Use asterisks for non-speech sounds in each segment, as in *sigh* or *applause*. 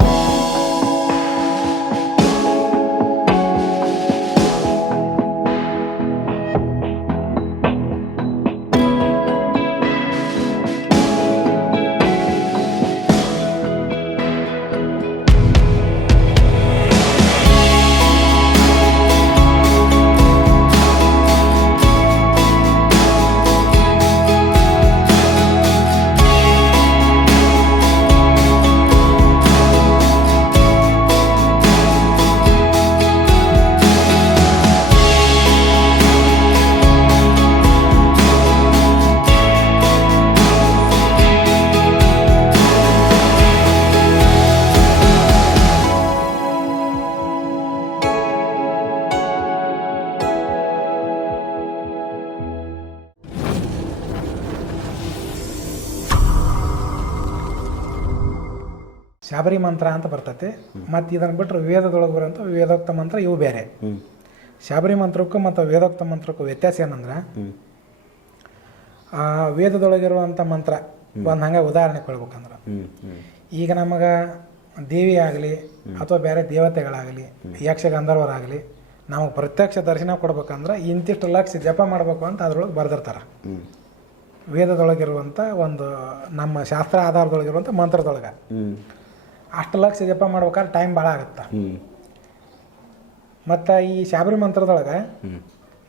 you ಶಾಬರಿ ಮಂತ್ರ ಅಂತ ಬರ್ತೈತಿ. ಮತ್ತು ಇದನ್ನು ಬಿಟ್ಟರೆ ವೇದದೊಳಗೆ ಬರೋಂಥ ವೇದೋಕ್ತ ಮಂತ್ರ ಇವು ಬೇರೆ. ಶಾಬರಿ ಮಂತ್ರಕ್ಕೂ ಮತ್ತು ವೇದೋಕ್ತ ಮಂತ್ರಕ್ಕೂ ವ್ಯತ್ಯಾಸ ಏನಂದ್ರೆ ಆ ವೇದದೊಳಗಿರುವಂಥ ಮಂತ್ರ ಒಂದು ಹಂಗೆ ಉದಾಹರಣೆ ಕೊಡ್ಬೇಕಂದ್ರೆ. ಈಗ ನಮಗೆ ದೇವಿ ಆಗಲಿ ಅಥವಾ ಬೇರೆ ದೇವತೆಗಳಾಗಲಿ ಯಕ್ಷ ಗಂಧರ್ವರಾಗಲಿ ನಾವು ಪ್ರತ್ಯಕ್ಷ ದರ್ಶನ ಕೊಡ್ಬೇಕಂದ್ರೆ ಇಂತಿಷ್ಟು ಲಕ್ಷ ಜಪ ಮಾಡಬೇಕು ಅಂತ ಅದ್ರೊಳಗೆ ಬರೆದಿರ್ತಾರೆ. ವೇದದೊಳಗಿರುವಂಥ ಒಂದು ನಮ್ಮ ಶಾಸ್ತ್ರ ಆಧಾರದೊಳಗಿರುವಂಥ ಮಂತ್ರದೊಳಗೆ. ಅಷ್ಟು ಲಕ್ಷ ಜಪ ಮಾಡ್ಬೇಕಾದ್ರೆ ಟೈಮ್ ಭಾಳ ಆಗುತ್ತೆ. ಮತ್ತು ಈ ಶಾಬರಿ ಮಂತ್ರದೊಳಗೆ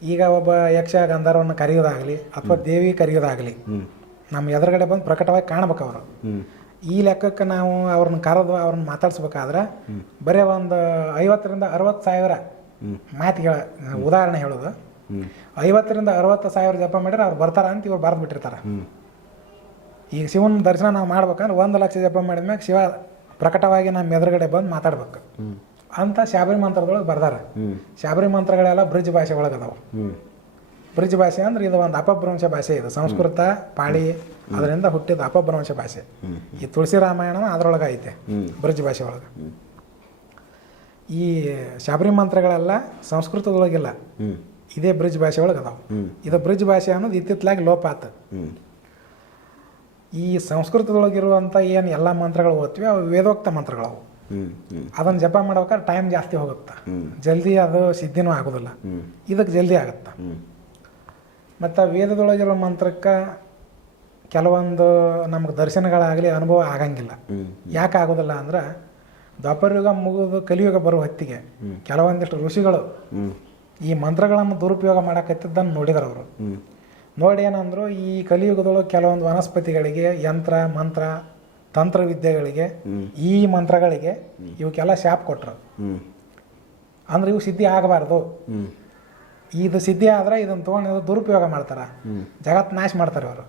ಈಗ ಒಬ್ಬ ಯಕ್ಷ ಗಂಧರ್ವನ್ನ ಕರೆಯೋದಾಗಲಿ ಅಥವಾ ದೇವಿ ಕರೆಯೋದಾಗಲಿ ನಮ್ಮ ಎದುರುಗಡೆ ಬಂದು ಪ್ರಕಟವಾಗಿ ಕಾಣ್ಬೇಕು ಅವರು. ಈ ಲೆಕ್ಕಕ್ಕೆ ನಾವು ಅವ್ರನ್ನ ಕರೆದು ಅವ್ರನ್ನ ಮಾತಾಡ್ಸ್ಬೇಕಾದ್ರೆ ಬರೀ ಒಂದು ಐವತ್ತರಿಂದ ಅರವತ್ತು ಸಾವಿರ ಮಾತುಗಳ ಉದಾಹರಣೆ ಹೇಳೋದು. ಐವತ್ತರಿಂದ ಅರವತ್ತು ಸಾವಿರ ಜಪ ಮಾಡಿದ್ರೆ ಅವ್ರು ಬರ್ತಾರ ಅಂತ ಇವ್ರು ಬರೆದು ಬಿಟ್ಟಿರ್ತಾರೆ ಈಗ ಶಿವನ ದರ್ಶನ ನಾವು ಮಾಡ್ಬೇಕಂದ್ರೆ ಒಂದು ಲಕ್ಷ ಜಪ ಮಾಡಿದ್ಮ್ಯಾಗ ಶಿವ ಪ್ರಕಟವಾಗಿ ನಮ್ಮ ಎದುರುಗಡೆ ಬಂದು ಮಾತಾಡ್ಬೇಕು. ಅಂತ ಶಾಬರಿ ಮಂತ್ರದೊಳಗೆ ಬರ್ದಾರ. ಶಾಬರಿ ಮಂತ್ರಗಳೆಲ್ಲ ಬ್ರಿಜ್ ಭಾಷೆ ಒಳಗೆ ಅದಾವು ಬ್ರಿಜ್ ಭಾಷೆ ಅಂದ್ರೆ ಇದು ಒಂದು ಅಪಭ್ರಂಶ ಭಾಷೆ ಇದು. ಸಂಸ್ಕೃತ ಪಾಳಿ ಅದರಿಂದ ಹುಟ್ಟಿದ ಅಪಭ್ರಂಶ ಭಾಷೆ. ಈ ತುಳಸಿ ರಾಮಾಯಣ ಅದ್ರೊಳಗೆ ಐತೆ ಬ್ರಿಜ್ ಭಾಷೆ ಒಳಗೆ. ಈ ಶಾಬರಿ ಮಂತ್ರಗಳೆಲ್ಲ ಸಂಸ್ಕೃತದೊಳಗಿಲ್ಲ. ಇದೇ ಬ್ರಿಜ್ ಭಾಷೆ ಒಳಗೆ ಅದಾವ ಇದು ಬ್ರಿಜ್ ಭಾಷೆ ಅನ್ನೋದು ಇತ್ತಿತ್ತಲಾಗಿ ಲೋಪ ಆತು. ಈ ಸಂಸ್ಕೃತದೊಳಗಿರುವಂಥ ಏನು ಎಲ್ಲ ಮಂತ್ರಗಳು ಓದ್ತೀವಿ ಅವು ವೇದೋಕ್ತ ಮಂತ್ರಗಳು ಅವು ಹ್ಞೂ ಹ್ಞೂ ಅದನ್ನು ಜಪ ಮಾಡ್ಬೇಕಾದ್ರೆ ಟೈಮ್ ಜಾಸ್ತಿ ಹೋಗುತ್ತೆ. ಜಲ್ದಿ ಅದು ಸಿದ್ಧಿನೂ ಆಗೋದಿಲ್ಲ. ಇದಕ್ಕೆ ಜಲ್ದಿ ಆಗುತ್ತೆ. ಮತ್ತು ವೇದದೊಳಗಿರೋ ಮಂತ್ರಕ್ಕೆ ಕೆಲವೊಂದು ನಮ್ಗೆ ದರ್ಶನಗಳಾಗಲಿ ಅನುಭವ ಆಗಂಗಿಲ್ಲ. ಯಾಕೆ ಆಗೋದಿಲ್ಲ ಅಂದ್ರೆ ದ್ವಾಪರಯುಗ ಮುಗಿದು ಕಲಿಯುಗ ಬರುವ ಹೊತ್ತಿಗೆ ಕೆಲವೊಂದಿಷ್ಟು ಋಷಿಗಳು ಈ ಮಂತ್ರಗಳನ್ನು ದುರುಪಯೋಗ ಮಾಡಕತ್ತಿದ್ದನ್ನು ನೋಡಿದ್ರು ಅವರು ನೋಡಿ ಏನಂದ್ರು ಈ ಕಲಿಯುಗದೊಳಗೆ ಕೆಲವೊಂದು ವನಸ್ಪತಿಗಳಿಗೆ ಯಂತ್ರ ಮಂತ್ರ ತಂತ್ರವಿದ್ಯೆಗಳಿಗೆ ಈ ಮಂತ್ರಗಳಿಗೆ ಇವಕ್ಕೆಲ್ಲ ಶಾಪ್ ಕೊಟ್ರು. ಅಂದ್ರೆ ಇವು ಸಿದ್ಧಿ ಆಗಬಾರ್ದು. ಇದು ಸಿದ್ಧಿ ಆದ್ರೆ ಇದನ್ನ ತೊಗೊಂಡು ದುರುಪಯೋಗ ಮಾಡ್ತಾರ. ಜಗತ್ ನಾಶ ಮಾಡ್ತಾರೆ ಅವರು.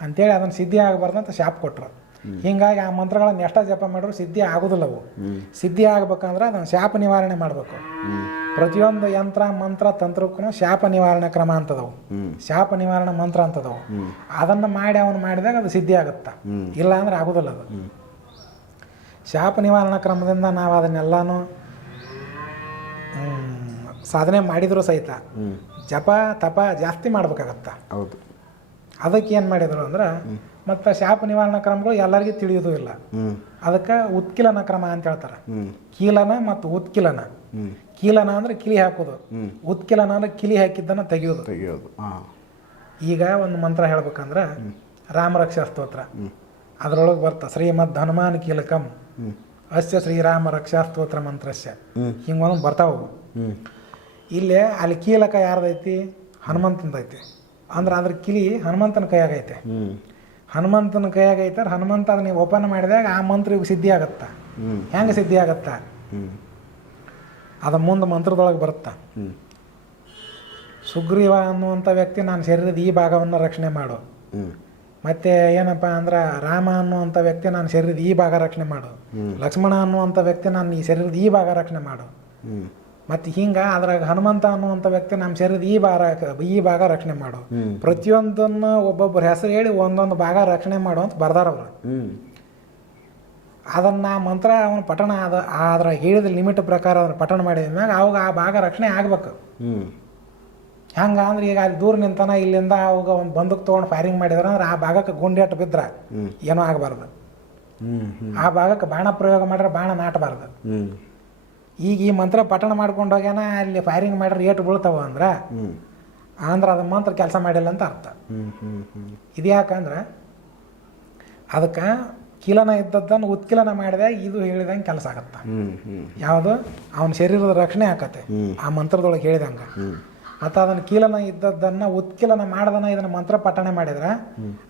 ಅಂತೇಳಿ ಅದನ್ನ ಸಿದ್ಧಿ ಆಗಬಾರ್ದು ಅಂತ ಶಾಪ್ ಕೊಟ್ರು. ಹಿಂಗಾಗಿ ಆ ಮಂತ್ರಗಳನ್ನ ಎಷ್ಟ ಜಪ ಮಾಡಿದ್ರು ಸಿದ್ಧಿ ಆಗೋದಿಲ್ಲ ಅವು. ಸಿದ್ಧಿ ಆಗ್ಬೇಕಂದ್ರೆ ಅದನ್ನ ಶಾಪ ನಿವಾರಣೆ ಮಾಡಬೇಕು. ಪ್ರತಿಯೊಂದು ಯಂತ್ರ ಮಂತ್ರ ತಂತ್ರಕ್ಕೂ ಶಾಪ ನಿವಾರಣೆ ಕ್ರಮ ಅಂತದವು. ಶಾಪ ನಿವಾರಣೆ ಮಂತ್ರ ಅಂತದವು. ಅದನ್ನು ಮಾಡಿ ಅವನು ಮಾಡಿದಾಗ ಅದು ಸಿದ್ಧಿ ಆಗುತ್ತ? ಇಲ್ಲ ಅಂದ್ರೆ ಆಗೋದಿಲ್ಲ ಅದು. ಶಾಪ ನಿವಾರಣಾ ಕ್ರಮದಿಂದ ನಾವು ಅದನ್ನೆಲ್ಲಾನು ಸಾಧನೆ ಮಾಡಿದ್ರು ಸಹಿತ ಜಪ ತಪ ಜಾಸ್ತಿ ಮಾಡ್ಬೇಕಾಗತ್ತ? ಹೌದು. ಅದಕ್ಕೆ ಏನು ಮಾಡಿದ್ರು ಅಂದ್ರೆ ಮತ್ತು ಶಾಪ ನಿವಾರಣಾ ಕ್ರಮಗಳು ಎಲ್ಲರಿಗೂ ತಿಳಿಯೋದು ಇಲ್ಲ. ಅದಕ್ಕೆ ಉತ್ಕಿಲನ ಕ್ರಮ ಅಂತ ಹೇಳ್ತಾರೆ. ಕೀಲನ ಮತ್ತು ಉತ್ಕಿಲನ. ಕೀಲನ ಅಂದ್ರೆ ಕಿಲಿ ಹಾಕೋದು. ಉತ್ಕಿಲನ ಅಂದ್ರೆ ಕಿಲಿ ಹಾಕಿದ್ದನ್ನ ತೆಗೆಯೋದು. ತೆಗೆಯೋದು. ಈಗ ಒಂದು ಮಂತ್ರ ಹೇಳ್ಬೇಕಂದ್ರೆ ರಾಮರಕ್ಷಾ ಸ್ತೋತ್ರ. ಅದರೊಳಗೆ ಬರ್ತಾ ಶ್ರೀಮದ್ ಹನುಮಾನ್ ಕೀಲಕಂ ಅಸ್ಯ ಶ್ರೀರಾಮ ರಕ್ಷಾ ಸ್ತೋತ್ರ ಮಂತ್ರಸ್ಯ. ಹ್ಞೂ ಹಿಂಗೊಂದು ಬರ್ತಾವು ಇಲ್ಲೇ ಅಲ್ಲಿ ಕೀಲಕ ಯಾರ್ದೈತಿ? ಹನುಮಂತಂದೈತಿ. ಅಂದ್ರೆ ಅದ್ರ ಕಿಲಿ ಹನುಮಂತನ ಕೈಯಾಗೈತೆ ಹನುಮಂತನ ಕೈಯಾಗೈತೆ ಹನುಮಂತ ಅದನ್ನ ನೀವು ಓಪನ್ ಮಾಡಿದಾಗ ಆ ಮಂತ್ರ ಇವಾಗ ಸಿದ್ಧಿ ಆಗತ್ತ. ಹೆಂಗೆ ಸಿದ್ಧಿ ಆಗತ್ತ? ಅದ ಮುಂದೆ ಮಂತ್ರದೊಳಗೆ ಬರುತ್ತಾ. ಸುಗ್ರೀವ ಅನ್ನುವಂಥ ವ್ಯಕ್ತಿ ನಾನು ಶರೀರದ ಈ ಭಾಗವನ್ನು ರಕ್ಷಣೆ ಮಾಡು. ಮತ್ತೆ ಏನಪ್ಪ ಅಂದ್ರೆ ರಾಮ ಅನ್ನುವಂಥ ವ್ಯಕ್ತಿ ನಾನು ಶರೀರದ ಈ ಭಾಗ ರಕ್ಷಣೆ ಮಾಡು. ಲಕ್ಷ್ಮಣ ಅನ್ನುವಂಥ ವ್ಯಕ್ತಿ ನಾನು ಈ ಶರೀರದ ಈ ಭಾಗ ರಕ್ಷಣೆ ಮಾಡು. ಮತ್ತು ಹಿಂಗೆ ಅದ್ರಾಗ ಹನುಮಂತ ಅನ್ನುವಂಥ ವ್ಯಕ್ತಿ ನಮ್ಮ ಶರೀರದ ಈ ಭಾಗ ಈ ಭಾಗ ರಕ್ಷಣೆ ಮಾಡೋ. ಪ್ರತಿಯೊಂದನ್ನ ಒಬ್ಬೊಬ್ಬರ ಹೆಸರು ಹೇಳಿ ಒಂದೊಂದು ಭಾಗ ರಕ್ಷಣೆ ಮಾಡು ಅಂತ ಬರ್ದಾರ ಅವರು. ಅದನ್ನು ಮಂತ್ರ ಅವನ ಪಠಣ ಅದ ಅದ್ರ ಹೇಳಿದ ಲಿಮಿಟ್ ಪ್ರಕಾರ ಅದನ್ನು ಪಠಣ ಮಾಡಿದ ಮ್ಯಾಗ ಅವಾಗ ಆ ಭಾಗ ರಕ್ಷಣೆ ಆಗ್ಬೇಕು. ಹಂಗ ಅಂದ್ರೆ ಈಗ ಅಲ್ಲಿ ದೂರ ನಿಂತಾನ ಇಲ್ಲಿಂದ ಅವಾಗ ಒಂದು ಬಂದೂಕ್ ತೊಗೊಂಡು ಫೈರಿಂಗ್ ಮಾಡಿದ್ರ ಅಂದ್ರೆ ಆ ಭಾಗಕ್ಕೆ ಗುಂಡೇಟು ಬಿದ್ರೆ. ಏನೋ ಆಗಬಾರ್ದು. ಆ ಭಾಗಕ್ಕೆ ಬಾಣ ಪ್ರಯೋಗ ಮಾಡ್ರೆ ಬಾಣ ನಾಟಬಾರ್ದು. ಈಗ ಈ ಮಂತ್ರ ಪಠಣ ಮಾಡ್ಕೊಂಡು ಹೋಗ್ಯಾನ ಅಲ್ಲಿ ಫೈರಿಂಗ್ ಮಾಡಿದ್ರೆ ರೇಟ್ ಬೀಳ್ತಾವ ಅಂದ್ರೆ ಅಂದ್ರೆ ಅದು ಮಂತ್ರ ಕೆಲಸ ಮಾಡಿಲ್ಲ ಅಂತ ಅರ್ಥ. ಇದು ಯಾಕಂದ್ರೆ ಅದಕ್ಕೆ ಕಿಲನ ಇದ್ದದ್ದನ್ನು ಉತ್ಕಿಲನ ಮಾಡಿದೆ ಇದು ಹೇಳಿದಂಗೆ ಕೆಲಸ ಆಗತ್ತೆ. ಯಾವುದು? ಅವನ ಶರೀರದ ರಕ್ಷಣೆ ಆಕತ್ತೆ. ಆ ಮಂತ್ರದೊಳಗೆ ಹೇಳಿದಂಗೆ. ಮತ್ತು ಅದನ್ನು ಕೀಲನ ಇದ್ದದ್ದನ್ನು ಉತ್ಕಿಲನ ಮಾಡ್ದನ ಇದನ್ನು ಮಂತ್ರ ಪಠಣೆ ಮಾಡಿದ್ರೆ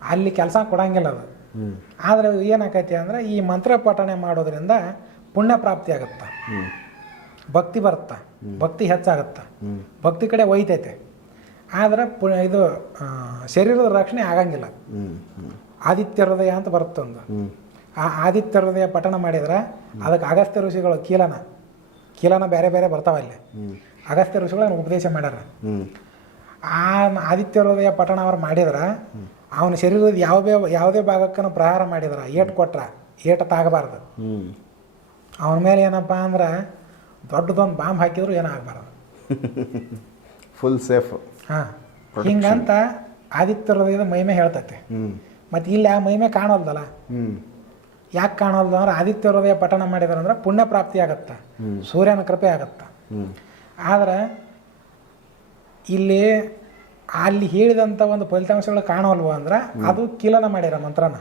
ಅಲ್ಲಿ ಕೆಲಸ ಕೊಡಂಗಿಲ್ಲ ಅದು. ಆದ್ರೆ ಏನಾಕೈತಿ ಅಂದ್ರೆ ಈ ಮಂತ್ರ ಪಠಣೆ ಮಾಡೋದ್ರಿಂದ ಪುಣ್ಯ ಪ್ರಾಪ್ತಿ ಆಗುತ್ತೆ. ಭಕ್ತಿ ಬರುತ್ತೆ? ಭಕ್ತಿ ಹೆಚ್ಚಾಗುತ್ತೆ? ಭಕ್ತಿ ಕಡೆ ಒಯ್ತೈತೆ. ಆದ್ರೆ ಪು ಇದು ಶರೀರದ ರಕ್ಷಣೆ ಆಗಂಗಿಲ್ಲ. ಆದಿತ್ಯ ಹೃದಯ ಅಂತ ಬರುತ್ತೆ ಒಂದು. ಆ ಆದಿತ್ಯ ಹೃದಯ ಪಠಣ ಮಾಡಿದ್ರೆ ಅದಕ್ಕೆ ಅಗಸ್ತ್ಯ ಋಷಿಗಳು ಕೀಲನ ಕೀಲನ ಬೇರೆ ಬೇರೆ ಬರ್ತಾವ ಅಲ್ಲಿ. ಅಗಸ್ತ್ಯ ಋಷಿಗಳು ಅವ್ನಿಗೆ ಉಪದೇಶ ಮಾಡ್ಯಾರ. ಆ ಆದಿತ್ಯ ಹೃದಯ ಪಠಣ ಅವ್ರು ಮಾಡಿದ್ರೆ ಅವನ ಶರೀರದ ಯಾವುದೇ ಯಾವುದೇ ಭಾಗಕ್ಕೂ ಪ್ರಹಾರ ಮಾಡಿದ್ರೆ ಏಟ್ ಕೊಟ್ರ ಏಟ ತಾಗಬಾರ್ದು. ಅವನ ಮೇಲೆ ಏನಪ್ಪ ಅಂದ್ರೆ ದೊಡ್ಡದೊಂದು ಬಾಂಬ್ ಹಾಕಿದ್ರು ಏನೂ ಆಗಬಾರ್ದು. ಫುಲ್ ಸೇಫ್ ಹಾಂ ಹಿಂಗಂತ ಆದಿತ್ಯ ಹೃದಯದ ಮಹಿಮೆ ಹೇಳ್ತೈತೆ. ಮತ್ತು ಇಲ್ಲಿ ಆ ಮಹಿಮೆ ಕಾಣೋಲ್ದಲ್ಲ ಯಾಕೆ ಕಾಣೋಲ್ದು ಅಂದ್ರೆ ಆದಿತ್ಯ ಹೃದಯ ಪಠಣ ಮಾಡಿದಾರಂದ್ರೆ ಪುಣ್ಯ ಪ್ರಾಪ್ತಿ ಆಗತ್ತೆ. ಸೂರ್ಯನ ಕೃಪೆ ಆಗತ್ತೆ. ಆದ್ರೆ ಇಲ್ಲಿ ಅಲ್ಲಿ ಹೇಳಿದಂಥ ಒಂದು ಫಲಿತಾಂಶಗಳು ಕಾಣೋಲ್ವ ಅಂದ್ರೆ ಅದು ಕೀಲನ ಮಾಡ್ಯಾರ ಮಂತ್ರನ.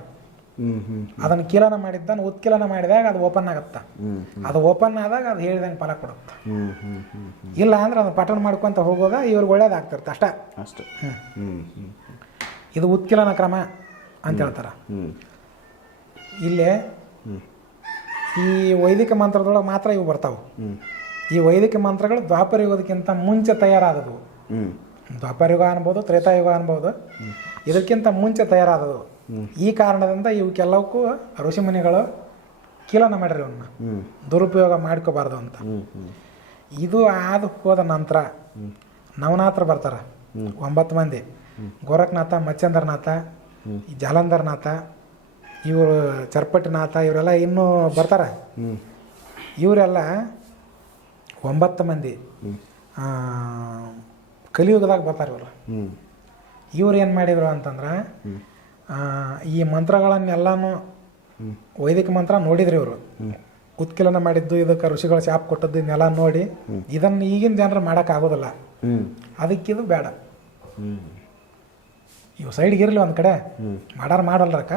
ಅದನ್ನು ಕೀಲನ ಮಾಡಿದ್ದನ್ನು ಉತ್ಕೀಲನ ಮಾಡಿದಾಗ ಅದು ಓಪನ್ ಆಗುತ್ತಾ? ಅದು ಓಪನ್ ಆದಾಗ ಅದು ಹೇಳಿದಂಗೆ ಫಲ ಕೊಡುತ್ತೆ? ಇಲ್ಲ ಅಂದ್ರೆ ಅದು ಪಠಣ ಮಾಡ್ಕೊಂತ ಹೋಗೋದ ಇವ್ರಿಗೆ ಒಳ್ಳೇದಾಗ್ತಿರ್ತ ಅಷ್ಟೇ. ಅಷ್ಟೇ. ಇದು ಉತ್ಕೀಲನ ಕ್ರಮ ಅಂತ ಹೇಳ್ತಾರೆ. ಇಲ್ಲಿ ಈ ವೈದಿಕ ಮಂತ್ರದೊಳಗೆ ಮಾತ್ರ ಇವು ಬರ್ತಾವೆ. ಈ ವೈದಿಕ ಮಂತ್ರಗಳು ದ್ವಾಪರ ಯುಗದಕ್ಕಿಂತ ಮುಂಚೆ ತಯಾರಾದವು. ದ್ವಾಪರ ಯುಗ ಅನ್ಬೋದು ತ್ರೇತಾಯುಗ ಅನ್ಬೋದು. ಇದಕ್ಕಿಂತ ಮುಂಚೆ ತಯಾರಾದವು. ಈ ಕಾರಣದಿಂದ ಇವಕ್ಕೆಲ್ಲವಕ್ಕೂ ಋಷಿಮುನಿಗಳು ಕೀಲನ ಮಾಡ್ರಿ ಅವನ್ನ ದುರುಪಯೋಗ ಮಾಡ್ಕೋಬಾರ್ದು ಅಂತ. ಇದು ಆದ ಹೋದ ನಂತರ ನವನಾಥರು ಬರ್ತಾರೆ. ಒಂಬತ್ತು ಮಂದಿ. ಗೋರಖನಾಥ ಮಚ್ಚಂದ್ರನಾಥ ಜಲಂಧರ್ನಾಥ ಇವರು ಚರ್ಪಟಿನಾಥ ಇವರೆಲ್ಲ ಇನ್ನೂ ಬರ್ತಾರೆ. ಇವರೆಲ್ಲ ಒಂಬತ್ತು ಮಂದಿ. ಕಲಿಯುಗದಾಗ ಬರ್ತಾರೆ ಇವರು ಇವ್ರು ಏನು ಮಾಡಿದರು ಅಂತಂದ್ರೆ ಈ ಮಂತ್ರಗಳನ್ನೆಲ್ಲನೂ ವೈದಿಕ ಮಂತ್ರ ನೋಡಿದ್ರು ಇವರು. ಉತ್ಕಿಲನ ಮಾಡಿದ್ದು ಇದಕ್ಕೆ ಋಷಿಗಳ ಶಾಪ್ ಕೊಟ್ಟದ್ದು ಇದನ್ನೆಲ್ಲ ನೋಡಿ ಇದನ್ನು ಈಗಿನ ಜನರು ಮಾಡೋಕ್ಕಾಗೋದಿಲ್ಲ. ಆಗೋದಿಲ್ಲ ಅದಕ್ಕಿದು ಬೇಡ. ಇವ್ ಸೈಡ್ಗೆ ಇರಲಿ ಒಂದು ಕಡೆ. ಮಾಡಾರ ಮಾಡಲ್ರಕ್ಕ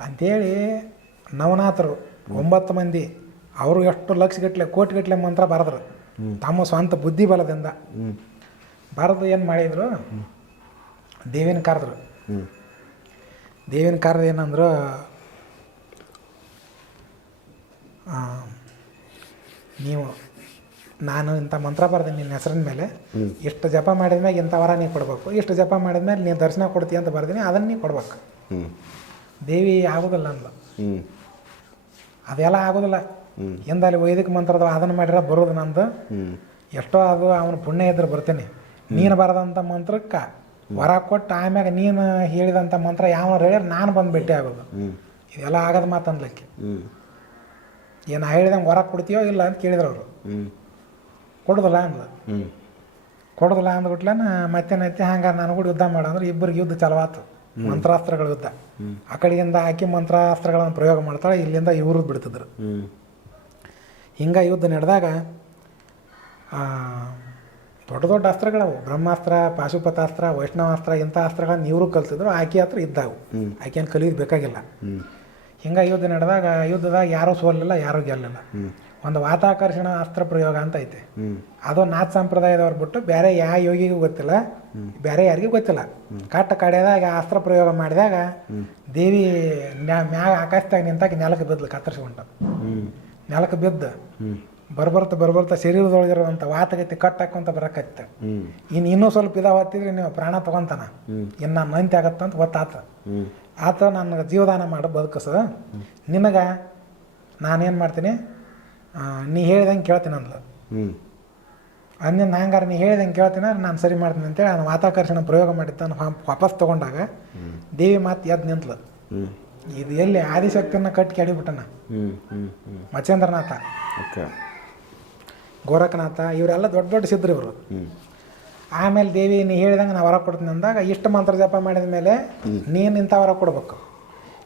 ಅಂತೇಳಿ ನವನಾಥರು ಒಂಬತ್ತು ಮಂದಿ ಅವರು ಎಷ್ಟು ಲಕ್ಷ ಗಟ್ಟಲೆ ಕೋಟಿಗಟ್ಟಲೆ ಮಂತ್ರ ಬರೆದ್ರು. ತಮ್ಮ ಸ್ವಂತ ಬುದ್ಧಿ ಬಲದಿಂದ. ಬರೆದು ಏನು ಮಾಡಿದ್ರು? ದೇವಿನ ಕರೆದ್ರು. ದೇವಿನ ಕಾರ್ಯ ಏನಂದ್ರೆ ನೀವು ನಾನು ಇಂಥ ಮಂತ್ರ ಬರ್ದೆ ನಿನ್ನ ಹೆಸರಿನ ಮೇಲೆ ಇಷ್ಟು ಜಪ ಮಾಡಿದ ಮ್ಯಾಗ ಇಂಥ ವರ ನೀವು ಕೊಡಬೇಕು. ಇಷ್ಟು ಜಪ ಮಾಡಿದ ಮೇಲೆ ನೀನು ದರ್ಶನ ಕೊಡ್ತೀಯ ಅಂತ ಬರ್ದೀನಿ ಅದನ್ನು ನೀವು ಕೊಡ್ಬೇಕು. ದೇವಿ ಆಗೋದಿಲ್ಲ ಅಂದ ಅದೆಲ್ಲ ಆಗೋದಿಲ್ಲ. ಎಂದಲ್ಲಿ ಎಂದ ಅಲ್ಲಿ ವೈದಿಕ ಮಂತ್ರದ ಅದನ್ನು ಮಾಡಿರೋ ಬರೋದು ನಂದು. ಎಷ್ಟೋ ಅದು ಅವನ ಪುಣ್ಯ ಇದ್ರೆ ಬರ್ತೀನಿ. ನೀನು ಬರದಂಥ ಮಂತ್ರಕ್ಕೆ ವರ ಕೊಟ್ಟು ಆಮ್ಯಾಗ ನೀನು ಹೇಳಿದಂಥ ಮಂತ್ರ ಯಾವ ಹೇಳಿದ್ರೆ ನಾನು ಬಂದು ಭೇಟಿ ಆಗೋದು. ಇದೆಲ್ಲ ಆಗದ ಮಾತನ್ಲಕ್ಕೆ ಏನು ಹೇಳಿದಂಗೆ ವರ ಕೊಡ್ತೀಯೋ ಇಲ್ಲ ಅಂತ ಕೇಳಿದ್ರು ಅವರು. ಕೊಡೋದಿಲ್ಲ ಅಂದ್ಲು. ಕೊಡೋದಿಲ್ಲ ಮತ್ತೆ ಮತ್ತೇನೈತಿ ಹಂಗಾರೆ ನಾನು ಕೂಡ ಯುದ್ಧ ಮಾಡಂದ್ರೆ ಇಬ್ಬರಿಗೆ ಯುದ್ಧ ಚಲವಾತು. ಮಂತ್ರಾಸ್ತ್ರಗಳ ಯುದ್ಧ. ಆ ಕಡೆಯಿಂದ ಹಾಕಿ ಮಂತ್ರಾಸ್ತ್ರಗಳನ್ನು ಪ್ರಯೋಗ ಮಾಡ್ತಾಳೆ ಇಲ್ಲಿಂದ ಇವರು ಬಿಡ್ತಿದ್ರು. ಹಿಂಗೆ ಯುದ್ಧ ನಡೆದಾಗ ದೊಡ್ಡ ದೊಡ್ಡ ಅಸ್ತ್ರಗಳವು. ಬ್ರಹ್ಮಾಸ್ತ್ರ ಪಾಶುಪತಾಸ್ತ್ರ ವೈಷ್ಣವಾಸ್ತ್ರ ಇಂಥ ಅಸ್ತ್ರಗಳನ್ನ ಇವರು ಕಲ್ತಿದ್ರು ಆಕೆ ಹತ್ರ ಇದ್ದಾವು. ಆಕೆಯನ್ನು ಕಲಿಯೋದು ಬೇಕಾಗಿಲ್ಲ. ಹಿಂಗೆ ಯುದ್ಧ ನಡೆದಾಗ ಯುದ್ಧದಾಗ ಯಾರೂ ಸೋಲಿಲ್ಲ ಯಾರೂ ಗೆಲ್ಲಲಿಲ್ಲ ಒಂದು ವಾತಾಕರ್ಷಣ ಅಸ್ತ್ರ ಪ್ರಯೋಗ ಅಂತ ಐತೆ. ಅದು ನಾಥ್ ಸಂಪ್ರದಾಯದವ್ರು ಬಿಟ್ಟು ಬೇರೆ ಯಾವ ಯೋಗಿಗೂ ಗೊತ್ತಿಲ್ಲ. ಬೇರೆ ಯಾರಿಗೂ ಗೊತ್ತಿಲ್ಲ. ಕಟ್ಟ ಕಡೆದಾಗ ಅಸ್ತ್ರ ಪ್ರಯೋಗ ಮಾಡಿದಾಗ ದೇವಿ ಮ್ಯಾಗ ಆಕಾಶದಾಗ ನಿಂತಾಗ ನೆಲಕ್ಕೆ ಬಿದ್ಲು ಕತ್ತರಿಸ್ಕೊಂಡ ನೆಲಕ್ಕೆ ಬಿದ್ದು ಬರ್ಬರ್ತ ಬರ್ಬರ್ತ ಶರೀರದೊಳಗಿರುವಂಥ ವಾತಗತಿ ಕಟ್ ಹಾಕೊಂತ ಬರಕತ್ತ ಇನ್ನು ಇನ್ನೂ ಸ್ವಲ್ಪ ಇದಾವತ್ತಿದ್ರೆ ನೀವು ಪ್ರಾಣ ತಗೊಂತಾನ. ಇನ್ನ ಇನ್ನು ನಾನು ನಂತಿ ಆಗತ್ತಂತ ಗೊತ್ತಾತ. ಹ್ಮ್. ಆತ ನನ್ನ ಜೀವದಾನ ಮಾಡಿ ಬದುಕಸದ ನಿನಗೆ ನಾನೇನು ಮಾಡ್ತೀನಿ? ನೀ ಹೇಳ್ದಂಗೆ ಕೇಳ್ತೀನಿ ಅಂದ್ಲು. ಅಂದಿನ ಹಂಗಾರೆ ನೀ ಹೇಳ್ದಂಗೆ ಕೇಳ್ತೀನಿ ನಾನು ಸರಿ ಮಾಡ್ತೀನಿ ಅಂತೇಳಿ ನಾನು ವಾತಾಕರ್ಷಣ ಪ್ರಯೋಗ ಮಾಡಿದ್ದಾನು ವಾಪಸ್ ತೊಗೊಂಡಾಗ ದೇವಿ ಮಾತು ಎದ್ದು ನಿಂತ್ಲು. ಇದು ಎಲ್ಲಿ ಆದಿಶಕ್ತಿಯನ್ನು ಕಟ್ಟಿ ಕೆಡಿಬಿಟ್ಟನ ಮಚೇಂದ್ರನಾಥ ಓಕೆ. ಗೋರಖನಾಥ ಇವರೆಲ್ಲ ದೊಡ್ಡ ದೊಡ್ಡ ಸಿದ್ಧರು ಇವರು. ಆಮೇಲೆ ದೇವಿ ನೀ ಹೇಳಿದಂಗೆ ನಾ ವರ ಕೊಡ್ತೀನಿ ಅಂದಾಗ ಇಷ್ಟು ಮಂತ್ರ ಜಪ ಮಾಡಿದ ಮೇಲೆ ನೀನು ಇಂಥ ವರ ಕೊಡ್ಬೇಕು.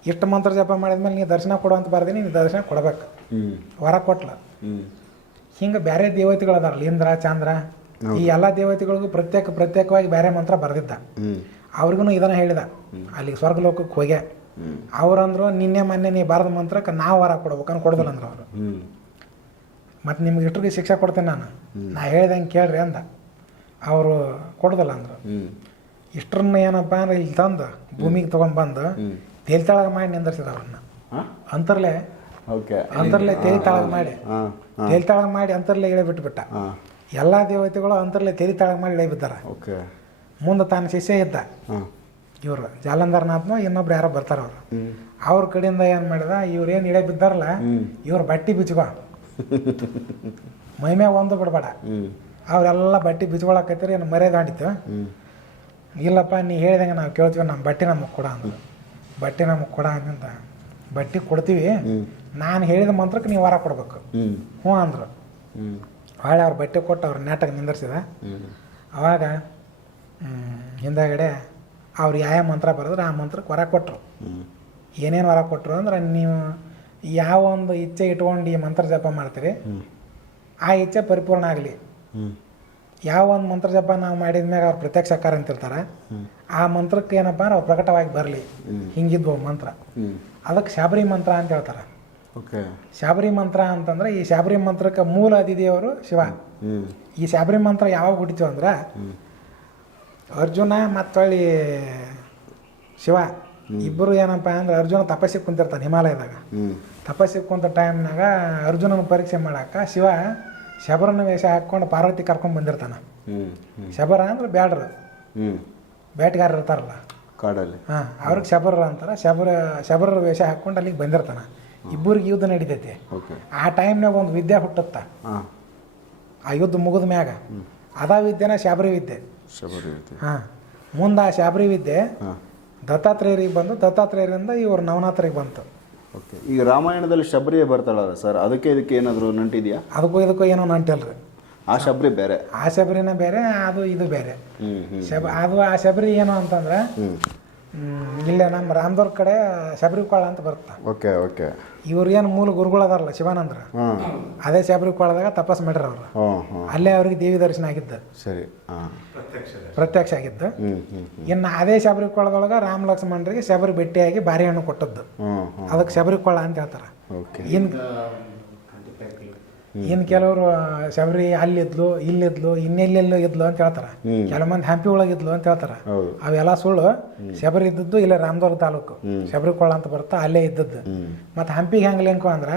ಇಷ್ಟು ಮಂತ್ರ ಜಪ ಮಾಡಿದ ಮೇಲೆ ನೀ ದರ್ಶನ ಕೊಡು ಅಂತ ಬರ್ದೀನಿ ನೀ ದರ್ಶನ ಕೊಡ್ಬೇಕು. ಹೊರ ವರ ಕೊಟ್ಲ. ಹಿಂಗೆ ಬೇರೆ ದೇವತೆಗಳು ಅದಾರಲ್ಲ ಇಂದ್ರ ಚಂದ್ರ ಈ ಎಲ್ಲ ದೇವತೆಗಳಿಗೂ ಪ್ರತ್ಯೇಕ ಪ್ರತ್ಯೇಕವಾಗಿ ಬೇರೆ ಮಂತ್ರ ಬರೆದಿದ್ದ. ಅವ್ರಿಗೂ ಇದನ್ನು ಹೇಳಿದ. ಅಲ್ಲಿಗೆ ಸ್ವರ್ಗಲೋಕಕ್ಕೆ ಹೋಗ್ಯ. ಅವ್ರಂದ್ರು ನಿನ್ನೆ ಮೊನ್ನೆ ನೀ ಬರೆದ ಮಂತ್ರಕ್ಕೆ ನಾವು ವರ ಅಂದ್ರೆ ಕೊಡೋದಿಲ್ಲ ಅಂದ್ರೆ ಅವರು. ಮತ್ತು ನಿಮ್ಗೆ ಇಷ್ಟರಿಗೆ ಶಿಕ್ಷೆ ಕೊಡ್ತೀನಿ ನಾನು. ನಾ ಹೇಳ್ದಂಗೆ ಕೇಳ್ರಿ ಅಂದ. ಅವರು ಕೊಡ್ದಲ್ಲ ಅಂದರು. ಇಷ್ಟರನ್ನ ಏನಪ್ಪ ಅಂದ್ರೆ ಇಲ್ಲಿ ತಂದು ಭೂಮಿಗೆ ತೊಗೊಂಡ್ಬಂದು ಬಂದು ತೇಲ್ತಾಳಗ ಮಾಡಿ ನಿಂದಿರ್ಸಿದ ಅವ್ರನ್ನ. ಅಂತರ್ಲೆ ಅಂತರ್ಲೆ ಅಂತರ್ಲೆ ತೇಲಿತಾಳಗ ಮಾಡಿ. ತೇಲಿ ಮಾಡಿ ಅಂತರ್ಲೆ ಇಳೆ ಬಿಟ್ಬಿಟ್ಟ. ಎಲ್ಲ ದೇವತೆಗಳು ಅಂತರ್ಲೆ ತೇಲಿತಾಳಗ ಮಾಡಿ ಇಳೆ ಬಿದ್ದಾರ. ಓಕೆ. ಮುಂದೆ ತಾನು ಶಿಷ್ಯ ಇದ್ದ. ಇವರು ಜಾಲಂಧರ್ನಾಥ್ನೋ ಇನ್ನೊಬ್ರು ಯಾರೋ ಬರ್ತಾರ ಅವ್ರು. ಅವ್ರ ಕಡೆಯಿಂದ ಏನು ಮಾಡಿದ ಇವ್ರು ಏನು ಇಳೆ ಬಿದ್ದಾರಲ್ಲ ಇವ್ರು ಇವ್ರ ಬಟ್ಟೆ ಬಿಚ್ಕೋ *laughs* ಮೈಮ್ಯಾಗ ಒಂದು ಬಿಡಬೇಡ. ಅವರೆಲ್ಲ ಬಟ್ಟೆ ಬಿಚ್ಕೊಳಕತ್ತೀರಿ ಏನು ಮರ್ಯಾದೆ ಆಡಿತು ಇಲ್ಲಪ್ಪ ನೀ ಹೇಳಿದಂಗೆ ನಾವು ಕೇಳ್ತೀವಿ ನಮ್ಮ ಬಟ್ಟೆ ನಮಗೆ ಕೊಡ ಅಂತ ಬಟ್ಟೆ ನಮಗೆ ಕೊಡ ಅಂತ ಬಟ್ಟೆ ಕೊಡ್ತೀವಿ ನಾನು ಹೇಳಿದ ಮಂತ್ರಕ್ಕೆ ನೀವು ವರ ಕೊಡ್ಬೇಕು. ಹ್ಞೂ ಅಂದರು. ಹೊಳೆ ಅವ್ರು ಬಟ್ಟೆ ಕೊಟ್ಟು ಅವ್ರು ನಾಟಕ ನಿಂದಿರ್ಸಿದ. ಅವಾಗ ಹಿಂದಗಡೆ ಅವ್ರು ಯಾವ ಮಂತ್ರ ಬರೆದ್ರೆ ಆ ಮಂತ್ರಕ್ಕೆ ವರ ಕೊಟ್ಟರು ಏನೇನು ವರ ಕೊಟ್ಟರು ಅಂದ್ರೆ ನೀವು ಯಾವ ಒಂದು ಇಚ್ಛೆ ಇಟ್ಕೊಂಡು ಈ ಮಂತ್ರ ಜಪ ಮಾಡ್ತೀರಿ ಆ ಇಚ್ಛೆ ಪರಿಪೂರ್ಣ ಆಗಲಿ. ಯಾವ ಒಂದು ಮಂತ್ರ ಜಪ ನಾವು ಮಾಡಿದ ಮ್ಯಾಗ ಅವ್ರು ಪ್ರತ್ಯಕ್ಷಕಾರ ಅಂತಿರ್ತಾರೆ ಆ ಮಂತ್ರಕ್ಕೆ ಏನಪ್ಪ ಅಂದ್ರೆ ಅವ್ರು ಪ್ರಕಟವಾಗಿ ಬರಲಿ. ಹಿಂಗಿದ್ವು ಮಂತ್ರ. ಅದಕ್ಕೆ ಶಾಬರಿ ಮಂತ್ರ ಅಂತ ಹೇಳ್ತಾರೆ. ಶಾಬರಿ ಮಂತ್ರ ಅಂತಂದ್ರೆ ಈ ಶಾಬರಿ ಮಂತ್ರಕ್ಕೆ ಮೂಲ ಅತಿಥಿಯವರು ಶಿವ. ಈ ಶಾಬರಿ ಮಂತ್ರ ಯಾವಾಗ ಹುಟ್ಟಿತು ಅಂದ್ರೆ ಅರ್ಜುನ ಮತ್ತೊಳ್ಳಿ ಶಿವ ಇಬ್ಬರು ಏನಪ್ಪ ಅಂದ್ರೆ ಅರ್ಜುನ ತಪಸ್ಸಿಗೆ ಕುಂತಿರ್ತಾನೆ ಹಿಮಾಲಯದಾಗ. ತಪಸ್ಸಿಗೆ ಕುಂತ ಟೈಮ್ನಾಗ ಅರ್ಜುನನ ಪರೀಕ್ಷೆ ಮಾಡಾಕ ಶಿವ ಶಬರನ ವೇಷ ಹಾಕ್ಕೊಂಡು ಪಾರ್ವತಿ ಕರ್ಕೊಂಡು ಬಂದಿರ್ತಾನೆ. ಶಬರ ಅಂದ್ರೆ ಬ್ಯಾಡ್ರ. ಬ್ಯಾಟ್ಗಾರ ಬೇಟೆಗಾರರು ಇರ್ತಾರಲ್ಲ. ಕಾಡಲ್ಲಿ. ಹಾಂ ಅವ್ರಿಗೆ ಶಬರ ಅಂತಾರೆ. ಶಬರ ಶಬರರ ವೇಷ ಹಾಕ್ಕೊಂಡು ಅಲ್ಲಿಗೆ ಬಂದಿರ್ತಾನೆ. ಇಬ್ಬರಿಗೆ ಯುದ್ಧ ನಡೀತೈತಿ. ಆ ಟೈಮ್ನಾಗ ಒಂದು ವಿದ್ಯೆ ಹುಟ್ಟುತ್ತ. ಆ ಯುದ್ಧ ಮುಗಿದ ಮ್ಯಾಗ. ಅದ ವಿದ್ಯೆನ ಶಬರಿ ವಿದ್ಯೆ. ಹಾಂ. ಮುಂದೆ ಆ ಶಬರಿ ವಿದ್ಯೆ ದತ್ತಾತ್ರೇಯರಿಗೆ ಬಂದು ದತ್ತಾತ್ರೇಯರಿಂದ ಇವರು ನವನಾಥರಿಗೆ ಬಂತು. ಓಕೆ ಈಗ ರಾಮಾಯಣದಲ್ಲಿ ಶಬರಿಯೇ ಬರ್ತಾಳಲ್ಲ ಸರ್ ಅದಕ್ಕೆ ಇದಕ್ಕೆ ಏನಾದರೂ ನಂಟಿದೆಯಾ? ಅದಕ್ಕೂ ಇದಕ್ಕೂ ಏನೋ ನಂಟಿಲ್ರಿ. ಆ ಶಬರಿ ಬೇರೆ. ಆ ಶಬರಿನ ಬೇರೆ ಅದು ಇದು ಬೇರೆ. ಶಬ ಅದು ಆ ಶಬರಿ ಏನು ಅಂತಂದ್ರೆ ಇಲ್ಲೇ ನಮ್ಮ ರಾಮದವ್ರ ಕಡೆ ಶಬರಿ ಕೊಳ ಅಂತ ಬರುತ್ತೆ. Okay okay. ಇವ್ರು ಏನು ಮೂಲ ಗುರುಗಳು ಅದಾರಲ್ಲ ಶಿವಾನಂದ್ರ? ಅದೇ ಶಬರಿ ಕೊಳದಾಗ ತಪಸ್ ಮಾಡ್ಯಾರ ಅವ್ರು. ಅಲ್ಲೇ ಅವ್ರಿಗೆ ದೇವಿ ದರ್ಶನ ಆಗಿದ್ದ. ಸರಿ ಪ್ರತ್ಯಕ್ಷ ಆಗಿದ್ದು. ಇನ್ನು ಅದೇ ಶಬರಿ ಕೊಳದೊಳಗೆ ರಾಮ ಲಕ್ಷ್ಮಣರಿಗೆ ಶಬರಿ ಭೇಟಿಯಾಗಿ ಬಾರಿ ಹಣ್ಣು ಕೊಟ್ಟದ್ದು ಅದಕ್ಕೆ ಶಬರಿ ಕೊಳ ಅಂತ ಹೇಳ್ತಾರೆ. ಓಕೆ. ಇನ್ ಇನ್ನು ಕೆಲವರು ಶಬರಿ ಅಲ್ಲಿದ್ಲು ಇಲ್ಲಿದ್ಲು ಇನ್ನೆಲ್ಲೆಲ್ಲೋ ಇದ್ಲು ಅಂತ ಹೇಳ್ತಾರೆ. ಕೆಲವು ಮಂದಿ ಹಂಪಿ ಒಳಗಿದ್ಲು ಅಂತ ಹೇಳ್ತಾರೆ. ಅವೆಲ್ಲ ಸುಳ್ಳು. ಶಬರಿ ಇದ್ದದ್ದು ಇಲ್ಲ ರಾಮದುರ್ಗ ತಾಲೂಕು. ಶಬರಿ ಕೊಳ್ಳ ಅಂತ ಬರ್ತಾ ಅಲ್ಲೇ ಇದ್ದದ್ದು. ಮತ್ತೆ ಹಂಪಿಗೆ ಹೆಂಗ್ ಲಿಂಕು ಅಂದ್ರೆ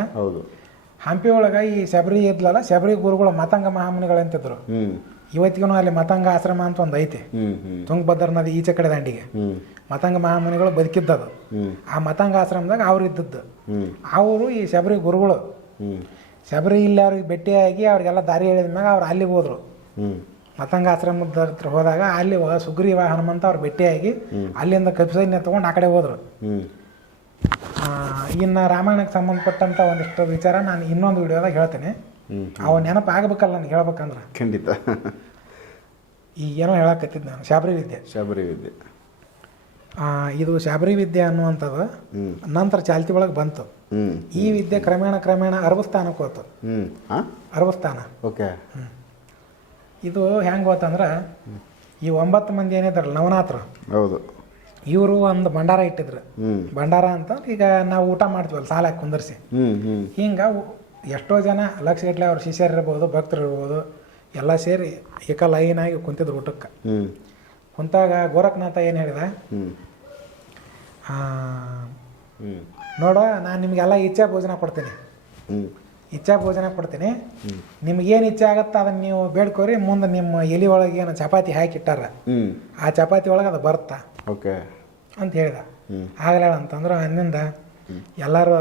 ಹಂಪಿ ಒಳಗ ಈ ಶಬರಿ ಇದ್ಲಲ್ಲ ಶಬರಿ ಗುರುಗಳು ಮತಂಗ ಮಹಾಮುನಿಗಳು ಅಂತಿದ್ರು ಇವತ್ತಿಗೂ ಅಲ್ಲಿ ಮತಂಗ ಆಶ್ರಮ ಅಂತ ಒಂದು ಐತೆ. ತುಂಗಭದ್ರ ನದಿ ಈಚೆ ಕಡೆ ದಂಡಿಗೆ. ಮತಂಗ ಮಹಾಮುನಿಗಳು ಬದುಕಿದ್ದದು. ಆ ಮತಂಗ ಆಶ್ರಮದಾಗ ಅವ್ರು ಇದ್ದದ್ದು. ಅವರು ಈ ಶಬರಿ ಗುರುಗಳು. ಶಬರಿ ಇಲ್ಲಿ ಅವ್ರಿಗೆ ಭೇಟಿಯಾಗಿ ಅವ್ರಿಗೆಲ್ಲ ದಾರಿ ಹೇಳಿದ ಮ್ಯಾಗ ಅವ್ರು ಅಲ್ಲಿಗೆ ಹೋದ್ರು. ಮತಂಗಾಶ್ರಮದ ಹತ್ರ ಹೋದಾಗ ಅಲ್ಲಿ ಸುಗ್ರೀವ ಹನುಮಂತ ಅವ್ರು ಭೇಟಿಯಾಗಿ ಅಲ್ಲಿಂದ ಕಪಿಸೈನ್ಯ ತಗೊಂಡು ಆ ಕಡೆ ಹೋದ್ರು. ಇನ್ನು ರಾಮಾಯಣಕ್ಕೆ ಸಂಬಂಧಪಟ್ಟಂಥ ಒಂದಿಷ್ಟು ವಿಚಾರ ನಾನು ಇನ್ನೊಂದು ವಿಡಿಯೋದಾಗ ಹೇಳ್ತೇನೆ. ಅವ ನೆನಪು ಆಗಬೇಕಲ್ಲ ನನಗೆ ಹೇಳ್ಬೇಕಂದ್ರೆ. ಖಂಡಿತ. ಈಗ ಏನೋ ಹೇಳಕತ್ತಿದ್ದು ನಾನು ಶಾಬರಿ ವಿದ್ಯೆ. ಶಬರಿ ವಿದ್ಯೆ. ಆ, ಇದು ಶಾಬರಿ ವಿದ್ಯೆ ಅನ್ನುವಂಥದ್ದು ನಂತರ ಚಾಲ್ತಿ ಒಳಗೆ ಬಂತು. ಈ ವಿದ್ಯೆ ಕ್ರಮೇಣ ಕ್ರಮೇಣ ಅರಬಸ್ಥಾನಕ್ಕೆ ಸ್ಥಾನಕ್ಕೆ ಹ್ಞೂ ಹಾಂ ಅರಬಸ್ಥಾನ ಓಕೆ. ಇದು ಹೆಂಗೆ ಹೋತಂದ್ರೆ ಈ ಒಂಬತ್ತು ಮಂದಿ ಏನಿದಾರಲ್ಲ ನವನಾಥರು ಹೌದು. ಇವರು ಒಂದು ಭಂಡಾರ ಇಟ್ಟಿದ್ರು. ಭಂಡಾರ ಅಂತ ಈಗ ನಾವು ಊಟ ಮಾಡ್ತೀವಲ್ಲ ಸಾಲ ಕುಂದರ್ಸಿ. ಹಿಂಗೆ ಎಷ್ಟೋ ಜನ ಲಕ್ಷಗಟ್ಟಲೆ ಅವ್ರ ಶಿಷ್ಯರು ಇರ್ಬೋದು ಭಕ್ತರು ಇರ್ಬೋದು ಎಲ್ಲ ಸೇರಿ ಏಕ ಲೈನ್ ಆಗಿ ಕುಂತಿದ್ರು ಊಟಕ್ಕೆ. ಕುಂತಾಗ ಗೋರಖನಾಥ ಏನು ಹೇಳಿದ? ನೋಡು ನಾನು ನಿಮಗೆಲ್ಲ ಇಚ್ಛಾ ಭೋಜನ ಕೊಡ್ತೀನಿ. ಇಚ್ಛಾ ಭೋಜನ ಕೊಡ್ತೀನಿ. ನಿಮ್ಗೇನು ಇಚ್ಛೆ ಆಗತ್ತೆ ಅದನ್ನು ನೀವು ಬೇಡ್ಕೋರಿ ಮುಂದೆ ನಿಮ್ಮ ಎಲಿ ಒಳಗೆ ಏನು ಚಪಾತಿ ಹಾಕಿಟ್ಟಾರ. ಆ ಚಪಾತಿ ಒಳಗೆ ಅದು ಬರುತ್ತಾ ಓಕೆ. ಅಂತ ಹೇಳಿದ. ಆಗಲೇಳ ಅಂತಂದ್ರೆ ಅಂದಿಂದ ಎಲ್ಲರೂ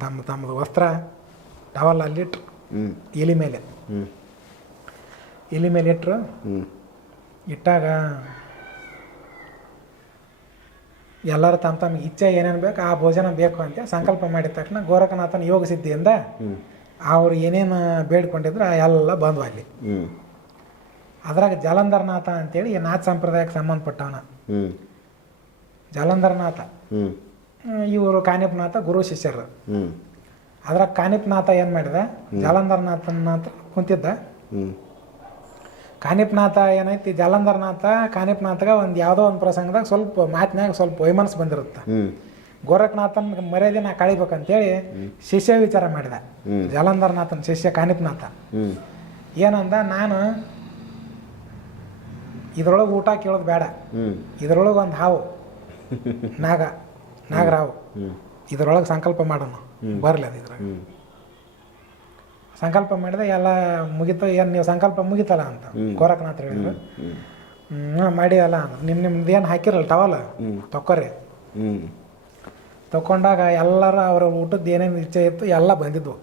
ತಮ್ಮ ತಮ್ಮದು ವಸ್ತ್ರ ಟವಲ್ ಅಲ್ಲಿಟ್ರು ಎಲಿ ಮೇಲೆ. ಎಲಿ ಮೇಲೆ ಇಟ್ಟರು ಇಟ್ಟಾಗ ಎಲ್ಲರೂ ತಮ್ಮ ತಮ್ಮ ಇಚ್ಛೆ ಏನೇನು ಬೇಕು ಆ ಭೋಜನ ಬೇಕು ಅಂತ ಸಂಕಲ್ಪ ಮಾಡಿದ ತಕ್ಷಣ ಗೋರಖನಾಥನ ಯೋಗ ಸಿದ್ಧಿಯಿಂದ ಅವರು ಏನೇನು ಬೇಡ್ಕೊಂಡಿದ್ರು ಆ ಎಲ್ಲ ಬಂದ್ವು ಅಲ್ಲಿ ಅದ್ರಾಗ ಜಲಂಧರ್ನಾಥ ಅಂತೇಳಿ ಈ ನಾಥ ಸಂಪ್ರದಾಯಕ್ಕೆ ಸಂಬಂಧಪಟ್ಟವನ. ಜಲಂಧರನಾಥ. ಇವರು ಕಾನಿಪ್ನಾಥ ಗುರು ಶಿಷ್ಯರು. ಅದ್ರಾಗ ಕಾನಿಪ್ನಾಥ ಏನು ಮಾಡಿದ? ಜಲಂಧರ್ನಾಥನ ಕುಂತಿದ್ದ. ಕಾನಿಪನಾಥ ಏನೈತಿ ಜಾಲಂಧರ್ನಾಥ ಕಾನಿಪನಾಥಗ ಒಂದು ಯಾವುದೋ ಒಂದು ಪ್ರಸಂಗದಾಗ ಸ್ವಲ್ಪ ಮಾತಿನಾಗ ಸ್ವಲ್ಪ ವೈಮನಸ್ ಬಂದಿರುತ್ತೆ. ಗೋರಖನಾಥನ್ ಮರ್ಯಾದೆ ನಾ ಕಳಿಬೇಕಂತೇಳಿ ಶಿಷ್ಯ ವಿಚಾರ ಮಾಡಿದ. ಜಲಂಧರನಾಥನ್ ಶಿಷ್ಯ ಕಾನಿಪ್ನಾಥ ಏನಂದ ನಾನು ಇದ್ರೊಳಗೆ ಊಟ ಕೇಳೋದು ಬೇಡ ಇದರೊಳಗೆ ಒಂದು ಹಾವು ನಾಗ ನಾಗರಾವು. ಇದ್ರೊಳಗೆ ಸಂಕಲ್ಪ ಮಾಡೋಣ ಬರಲಿ ಅದು ಇದ್ರಾಗ ಸಂಕಲ್ಪ ಮಾಡಿದೆ ಎಲ್ಲ ಮುಗಿತು. ಏನು ನೀವು ಸಂಕಲ್ಪ ಮುಗಿತಲ್ಲ ಅಂತ. ಗೋರಖನಾಥ ಹೇಳಿದ್ರು. ಹ್ಞೂ ಮಾಡಿ ಅಲ್ಲ ನಿಮ್ಮ ನಿಮ್ದು ಏನು ಹಾಕಿರಲ್ಲ ಟವಲ್ ತಕ್ಕೊರಿ. ಹ್ಞೂ ತಗೊಂಡಾಗ ಎಲ್ಲರೂ ಅವ್ರ ಊಟದ್ದು ಏನೇನು ಇಚ್ಛೆ ಇತ್ತು ಎಲ್ಲ ಬಂದಿದ್ವು.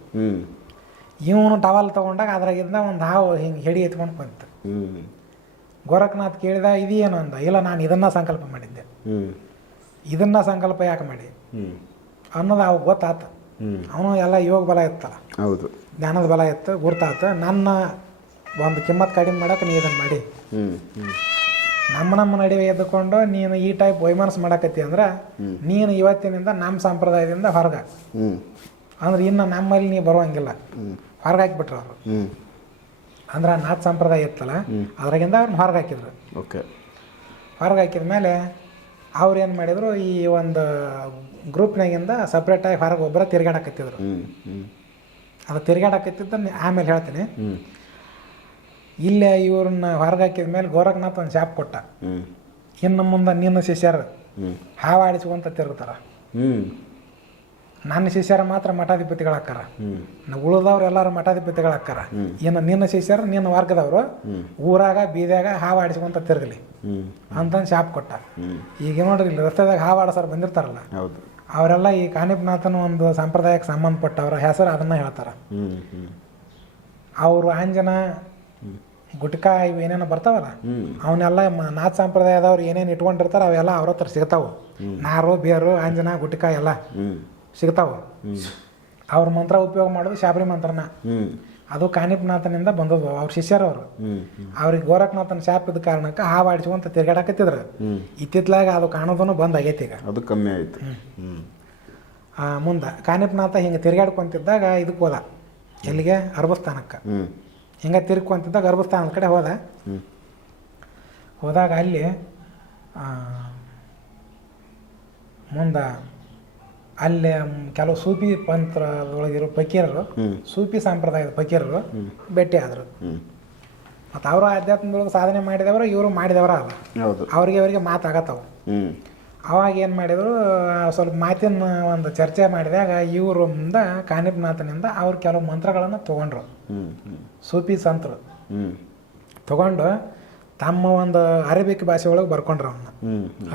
ಇವನು ಟವಲ್ ತಗೊಂಡಾಗ ಅದ್ರಾಗಿಂದ ಒಂದು ಹಾವು ಹಿಂಗೆ ಹೆಡಿ ಎತ್ಕೊಂಡು ಬಂತು. ಗೋರಖನಾಥ್ ಕೇಳಿದ ಇದೇನು ಅಂದ? ಇಲ್ಲ ನಾನು ಇದನ್ನ ಸಂಕಲ್ಪ ಮಾಡಿದ್ದೆ. ಇದನ್ನು ಸಂಕಲ್ಪ ಯಾಕೆ ಮಾಡಿ? ಅನ್ನೋದು ಅವಾಗ ಗೊತ್ತಾತು. ಅವನು ಎಲ್ಲ ಯೋಗ ಬಲ ಇತ್ತಲ್ಲ. ಹೌದು. ಜ್ಞಾನದ ಬಲ ಇತ್ತು ಗುರ್ತಾಯ್ತು ನನ್ನ ಒಂದು ಕಿಮ್ಮತ್ ಕಡಿಮೆ ಮಾಡಕ್ಕೆ ನೀ ಇದನ್ನು ಮಾಡಿ. ನಮ್ಮ ನಮ್ಮ ನಡುವೆ ಎದ್ದುಕೊಂಡು ನೀನು ಈ ಟೈಪ್ ವೈಮನಸ್ ಮಾಡಕತ್ತಿ ಅಂದ್ರೆ ನೀನು ಇವತ್ತಿನಿಂದ ನಮ್ಮ ಸಂಪ್ರದಾಯದಿಂದ ಹೊರಗೆ. ಅಂದ್ರೆ ಇನ್ನು ನಮ್ಮಲ್ಲಿ ನೀ ಬರುವಂಗಿಲ್ಲ. ಹೊರಗೆ ಹಾಕಿಬಿಟ್ರು ಅವರು. ಅಂದ್ರೆ ನಾಥ್ ಸಂಪ್ರದಾಯ ಇತ್ತಲ್ಲ ಅದ್ರಾಗಿಂದ ಅವ್ರನ್ನ ಹೊರಗೆ ಹಾಕಿದ್ರು. ಓಕೆ. ಹೊರಗೆ ಹಾಕಿದ ಮೇಲೆ ಅವ್ರು ಏನು ಮಾಡಿದರು ಈ ಒಂದು ಗ್ರೂಪ್ನಾಗಿಂದ ಸಪ್ರೇಟಾಗಿ ಹೊರಗೆ ಒಬ್ಬರ ತಿರ್ಗಾಡಕತ್ತಿದ್ರು. ಅದು ತಿರ್ಗಾಡಕತ್ತಿದ್ದ ಆಮೇಲೆ ಹೇಳ್ತೀನಿ. ಇಲ್ಲೇ ಇವ್ರನ್ನ ಹೊರಗೆ ಹಾಕಿದ ಮೇಲೆ ಗೋರಖನಾಥ್ ಒಂದು ಶಾಪ್ ಕೊಟ್ಟ. ಇನ್ನು ಮುಂದೆ ನಿನ್ನ ಶಿಷ್ಯರು ಹಾವಾಡಿಸ್ಕೊಂತ ತಿರುಗ್ತಾರ. ನನ್ನ ಶಿಷ್ಯರ ಮಾತ್ರ ಮಠಾಧಿಪತಿಗಳಾಕ್ಕಾರ ಉಳಿದವ್ರು ಎಲ್ಲರೂ ಮಠಾಧಿಪತಿಗಳಾಕ್ಕಾರ ಇನ್ನು ನಿನ್ನ ಶಿಷ್ಯರು ನಿನ್ನ ವರ್ಗದವರು ಊರಾಗ ಬೀದಾಗ ಹಾವಾಡಿಸ್ಕೊಂತ ತಿರುಗಲಿ ಅಂತಂದು ಶಾಪ್ ಕೊಟ್ಟ. ಈಗ ನೋಡ್ರಿ ಇಲ್ಲಿ ರಸ್ತೆದಾಗ ಹಾವಾಡಸರು ಬಂದಿರ್ತಾರಲ್ಲ. ಹೌದು. ಅವರೆಲ್ಲ ಈ ಕಾನಿಪ್ನಾಥನ ಒಂದು ಸಂಪ್ರದಾಯಕ್ಕೆ ಸಂಬಂಧಪಟ್ಟವರ ಹೆಸರು ಅದನ್ನ ಹೇಳ್ತಾರೆ. ಅವರು ಆಂಜನ ಗುಟ್ಕಾ ಇವು ಏನೇನು ಬರ್ತಾವಲ್ಲ ಅವನ್ನೆಲ್ಲ ನಾಥ ಸಂಪ್ರದಾಯದವ್ರು ಏನೇನು ಇಟ್ಕೊಂಡಿರ್ತಾರೆ ಅವೆಲ್ಲ ಅವ್ರ ಹತ್ರ ಸಿಗ್ತಾವೆ. ನಾರು ಬೇರು ಆಂಜನ ಗುಟ್ಕಾ ಎಲ್ಲ ಸಿಗ್ತಾವೆ. ಅವ್ರ ಮಂತ್ರ ಉಪಯೋಗ ಮಾಡೋದು ಶಾಬರಿ ಮಂತ್ರನ. ಅದು ಕಾನಿಪನಾಥನಿಂದ ಬಂದದ್ದು ಅವ್ರ ಶಿಷ್ಯರವರು. ಅವ್ರಿಗೆ ಗೋರಖನಾಥನ ಶಾಪ್ ಇದ್ದ ಕಾರಣಕ್ಕೆ ಹಾವಾಡಿಸ್ಕೊಂತ ತಿರ್ಗಾಡಕತ್ತಿದ್ರು. ತಿರ್ಗಾಡಕತ್ತಿದ್ರ ಇತ್ತಿತ್ಲಾಗ ಅದು ಕಾಣೋದನ್ನು ಬಂದ್ ಆಗೈತಿ ಈಗ. ಅದು ಕಮ್ಮಿ ಆಯಿತು. ಮುಂದೆ ಕಾನಿಪನಾಥ ಹಿಂಗೆ ತಿರ್ಗಾಡ್ಕೊಂತಿದ್ದಾಗ ಇದಕ್ಕೆ ಹೋದ ಎಲ್ಲಿಗೆ? ಅರ್ಬಸ್ಥಾನಕ್ಕೆ. ಹ್ಞೂ ಹಿಂಗೆ ತಿರ್ಕೊಂತಿದ್ದಾಗ ಅರ್ಬಸ್ಥಾನದ ಕಡೆ ಹೋದ. ಹೋದಾಗ ಅಲ್ಲಿ ಮುಂದೆ ಅಲ್ಲಿ ಕೆಲವು ಸೂಫಿ ಪಂಥದೊಳಗಿರೋ ಫಕೀರರು ಸೂಫಿ ಸಂಪ್ರದಾಯದ ಫಕೀರರು ಭೇಟಿ ಆದರು. ಮತ್ತು ಅವರು ಆಧ್ಯಾತ್ಮದೊಳಗೆ ಸಾಧನೆ ಮಾಡಿದವರು ಇವರು ಮಾಡಿದವರ ಅದು ಅವ್ರಿಗೆ ಅವರಿಗೆ ಮಾತಾಗತ್ತವು ಅವಾಗ ಏನು ಮಾಡಿದರು ಸ್ವಲ್ಪ ಮಾತಿನ ಒಂದು ಚರ್ಚೆ ಮಾಡಿದಾಗ ಇವರು ಮುಂದೆ ಕಾನಿಪನಾಥನಿಂದ ಅವ್ರು ಕೆಲವು ಮಂತ್ರಗಳನ್ನು ತೊಗೊಂಡ್ರು. ಸೂಫಿ ಸಂತರು. ತೊಗೊಂಡು ತಮ್ಮ ಒಂದು ಅರೇಬಿಕ್ ಭಾಷೆ ಒಳಗೆ ಬರ್ಕೊಂಡ್ರು ಅವನ್ನ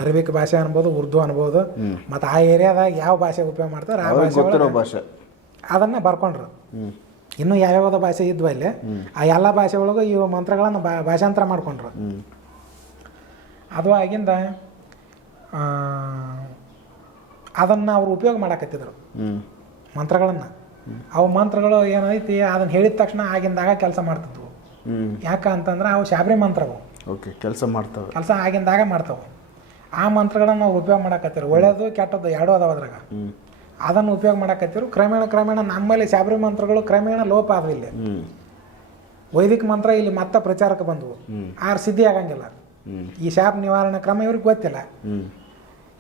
ಅರೇಬಿಕ್ ಭಾಷೆ ಅನ್ಬೋದು ಉರ್ದು ಅನ್ಬೋದು. ಮತ್ತೆ ಆ ಏರಿಯಾದಾಗ ಯಾವ ಭಾಷೆ ಉಪಯೋಗ ಮಾಡ್ತಾರೆ ಆ ಭಾಷೆ ಭಾಷೆ. ಅದನ್ನು ಬರ್ಕೊಂಡ್ರು. ಇನ್ನು ಯಾವ ಯಾವ್ಯಾವ ಭಾಷೆ ಇದ್ವು ಅಲ್ಲಿ. ಆ ಎಲ್ಲ ಭಾಷೆ ಒಳಗೂ ಇವು ಮಂತ್ರಗಳನ್ನು ಭಾಷಾಂತರ ಮಾಡ್ಕೊಂಡ್ರು. ಅದು ಆಗಿಂದ ಅದನ್ನ ಅವ್ರು ಉಪಯೋಗ ಮಾಡಾಕತ್ತಿದ್ರು. ಮಂತ್ರಗಳನ್ನು. ಅವು ಮಂತ್ರಗಳು ಏನೈತಿ ಅದನ್ನ ಹೇಳಿದ ತಕ್ಷಣ ಆಗಿಂದಾಗ ಕೆಲಸ ಮಾಡ್ತಿದ್ವು. ಯಾಕಂತಂದ್ರೆ ಅವು ಶಾಬ್ರಿ ಮಂತ್ರವು. ಓಕೆ ಕೆಲಸ ಮಾಡ್ತಾವೆ. ಕೆಲಸ ಆಗಿಂದಾಗ ಮಾಡ್ತಾವೆ. ಆ ಮಂತ್ರಗಳನ್ನ ನಾವು ಉಪಯೋಗ ಮಾಡಕತ್ತೀರು. ಒಳ್ಳೆಯದು ಕೆಟ್ಟದ್ದು ಎರಡೂ ಅದಾವ ಅದ್ರಾಗ. ಅದನ್ನು ಉಪಯೋಗ ಮಾಡಕತ್ತಿರು. ಕ್ರಮೇಣ ಕ್ರಮೇಣ ನಮ್ಮಲ್ಲಿ ಶಾಬರಿ ಮಂತ್ರಗಳು ಕ್ರಮೇಣ ಲೋಪ ಆದವು ಇಲ್ಲಿ. ವೈದಿಕ ಮಂತ್ರ ಇಲ್ಲಿ ಮತ್ತೆ ಪ್ರಚಾರಕ್ಕೆ ಬಂದವು. ಆರು ಸಿದ್ಧಿ ಆಗಂಗಿಲ್ಲ. ಈ ಶಾಪ್ ನಿವಾರಣೆ ಕ್ರಮ ಇವ್ರಿಗೆ ಗೊತ್ತಿಲ್ಲ.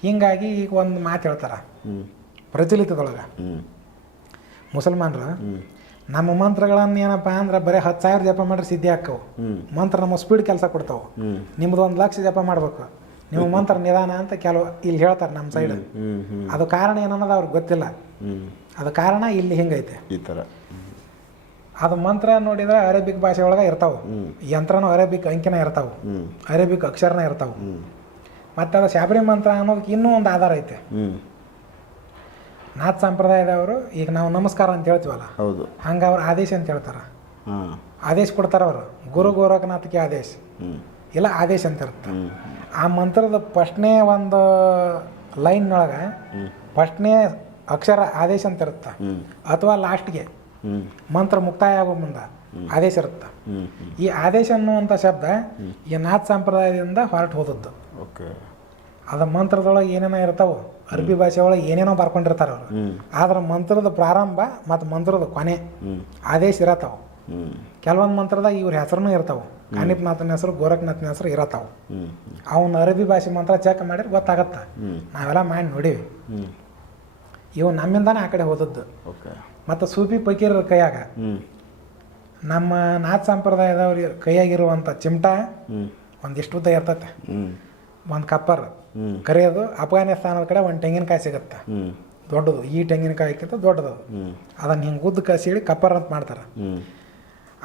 ಹೀಗಾಗಿ ಈಗ ಒಂದು ಮಾತು ಹೇಳ್ತಾರೆ. ಪ್ರಚಲಿತದೊಳಗ. ಮುಸಲ್ಮಾನರು ನಮ್ಮ ಮಂತ್ರಗಳನ್ನು ಏನಪ್ಪ ಅಂದ್ರೆ ಬರೀ ಹತ್ತು ಸಾವಿರ ಜಪ ಮಾಡ್ರೆ ಸಿದ್ಧಿ ಹಾಕವು ಮಂತ್ರ ನಮ್ಮ ಸ್ಪೀಡ್ ಕೆಲಸ ಕೊಡ್ತಾವೆ. ನಿಮ್ದು ಒಂದು ಲಕ್ಷ ಜಪ ಮಾಡ್ಬೇಕು. ನಿಮ್ಮ ಮಂತ್ರ ನಿಧಾನ ಅಂತ ಕೆಲವು ಇಲ್ಲಿ ಹೇಳ್ತಾರೆ ನಮ್ಮ ಸೈಡ್ ಅದು ಕಾರಣ ಏನನ್ನೋದು ಅವ್ರಿಗೆ ಗೊತ್ತಿಲ್ಲ. ಅದು ಕಾರಣ ಇಲ್ಲಿ ಹಿಂಗೈತೆ. ಈ ಥರ. ಅದು ಮಂತ್ರ ನೋಡಿದ್ರೆ ಅರೇಬಿಕ್ ಭಾಷೆ ಒಳಗೆ ಇರ್ತಾವೆ. ಯಂತ್ರನೂ ಅರೇಬಿಕ್ ಅಂಕಿನ ಇರ್ತಾವೆ. ಅರೇಬಿಕ್ ಅಕ್ಷರನ ಇರ್ತಾವೆ. ಮತ್ತೆ ಅದು ಶಾಬರಿ ಮಂತ್ರ ಅನ್ನೋದಕ್ಕೆ ಇನ್ನೂ ಒಂದು ಆಧಾರ ಐತೆ. ನಾಥ್ ಸಂಪ್ರದಾಯದವರು ಈಗ ನಾವು ನಮಸ್ಕಾರ ಅಂತ ಹೇಳ್ತೀವಲ್ಲ? ಹೌದು. ಹಂಗೆ ಅವ್ರು ಆದೇಶ ಅಂತ ಹೇಳ್ತಾರೆ. ಆದೇಶ ಕೊಡ್ತಾರೆ ಅವರು. ಗುರು ಗೋರಖನಾಥಕ್ಕೆ ಆದೇಶ. ಇಲ್ಲ ಆದೇಶ ಅಂತ ಇರುತ್ತೆ ಆ ಮಂತ್ರದ ಫಸ್ಟ್ನೇ ಒಂದು ಲೈನ್ನೊಳಗೆ ಒಳಗ ಫಸ್ಟ್ನೇ ಅಕ್ಷರ ಆದೇಶ ಅಂತ ಇರುತ್ತೆ ಅಥವಾ ಲಾಸ್ಟ್ಗೆ ಮಂತ್ರ ಮುಕ್ತಾಯ ಆಗೋ ಮುಂದೆ ಆದೇಶ ಇರುತ್ತೆ ಈ ಆದೇಶ ಅನ್ನುವಂಥ ಶಬ್ದ ಈ ನಾಥ್ ಸಂಪ್ರದಾಯದಿಂದ ಹೊರಟು ಹೋದದ್ದು. ಓಕೆ. ಅದ ಮಂತ್ರದೊಳಗೆ ಏನೇನೋ ಇರ್ತಾವೆ ಅರಬಿ ಭಾಷೆ ಒಳಗೆ ಏನೇನೋ ಬರ್ಕೊಂಡಿರ್ತಾರೆ ಅವರು. ಆದ್ರೆ ಮಂತ್ರದ ಪ್ರಾರಂಭ ಮತ್ತು ಮಂತ್ರದ ಕೊನೆ ಆದೇಶ ಇರತ್ತಾವ. ಕೆಲವೊಂದು ಮಂತ್ರದಾಗ ಇವ್ರ ಹೆಸರು ಇರ್ತಾವೆ ಕಾನಿಪ್ನಾಥನ ಹೆಸರು ಗೋರಖ್ನಾಥನ ಹೆಸರು ಇರತ್ತಾವ. ಅವನ ಅರಬಿ ಭಾಷೆ ಮಂತ್ರ ಚೆಕ್ ಮಾಡಿದ್ರೆ ಗೊತ್ತಾಗತ್ತ. ನಾವೆಲ್ಲ ಮಾಡಿ ನೋಡಿವಿ. ಇವು ನಮ್ಮಿಂದಾನೆ ಆ ಕಡೆ ಹೋದದ್ದು. ಮತ್ತು ಸೂಫಿ ಫಕೀರರ ಕೈಯಾಗ. ನಮ್ಮ ನಾಥ ಸಂಪ್ರದಾಯದವ್ರ ಕೈಯಾಗಿರುವಂತ ಚಿಮಟ ಒಂದಿಷ್ಟು ಉದ್ದ ಇರ್ತತೆ. ಒಂದು ಕಪ್ಪರ್. ಕರೆಯೋದು ಅಫ್ಘಾನಿಸ್ತಾನದ ಕಡೆ ಒಂದು ತೆಂಗಿನಕಾಯಿ ಸಿಗುತ್ತೆ. ದೊಡ್ಡದು. ಈ ತೆಂಗಿನಕಾಯಿಕ್ಕಿಂತ ದೊಡ್ಡದು ಅದನ್ನು ಹಿಂಗೆ ಉದ್ದ ಕಸಿಡಿ ಕಪ್ಪರ್ ಅಂತ ಮಾಡ್ತಾರೆ.